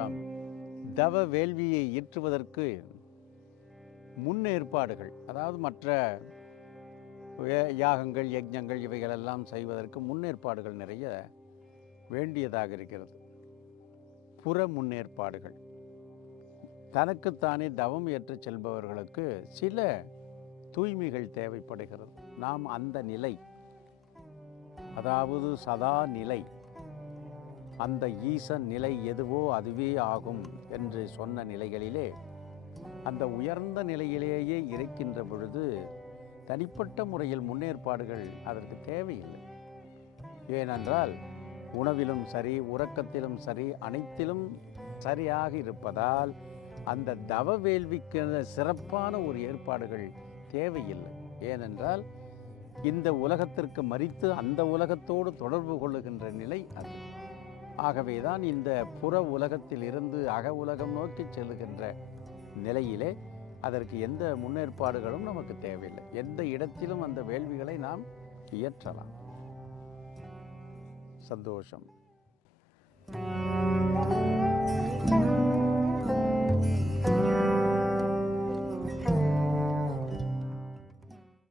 சந்தோஷம் தவ வேள்வியை ஏற்றுவதற்கு முன்னேற்பாடுகள் அதாவது மற்ற யாகங்கள் யஜ்ஞங்கள் இவைகளெல்லாம் செய்வதற்கு முன்னேற்பாடுகள் நிறைய வேண்டியதாக இருக்கிறது. புற முன்னேற்பாடுகள். தனக்குத்தானே தவம் ஏற்றுச் செல்பவர்களுக்கு சில தூய்மைகள் தேவைப்படுகிறது. நாம் அந்த நிலை அதாவது சதா நிலை அந்த ஈசன் நிலை எதுவோ அதுவே ஆகும் என்று சொன்ன நிலைகளிலே அந்த உயர்ந்த நிலையிலேயே இருக்கின்ற பொழுது தனிப்பட்ட முறையில் முன்னேற்பாடுகள் அதற்கு தேவையில்லை. ஏனென்றால் உணவிலும் சரி உறக்கத்திலும் சரி அனைத்திலும் சரியாக இருப்பதால் அந்த தவ வேள்விக்கு சிறப்பான ஒரு ஏற்பாடுகள் தேவையில்லை. ஏனென்றால் இந்த உலகத்திற்கு மறித்து அந்த உலகத்தோடு தொடர்பு கொள்ளுகின்ற நிலை அது. ஆகவேதான் இந்த புற உலகத்திலிருந்து அக உலகம் நோக்கி செல்லுகின்ற நிலையிலே அதற்கு எந்த முன்னேற்பாடுகளும் நமக்கு தேவையில்லை. எந்த இடத்திலும் அந்த வேள்விகளை நாம் இயற்றலாம். சந்தோஷம்.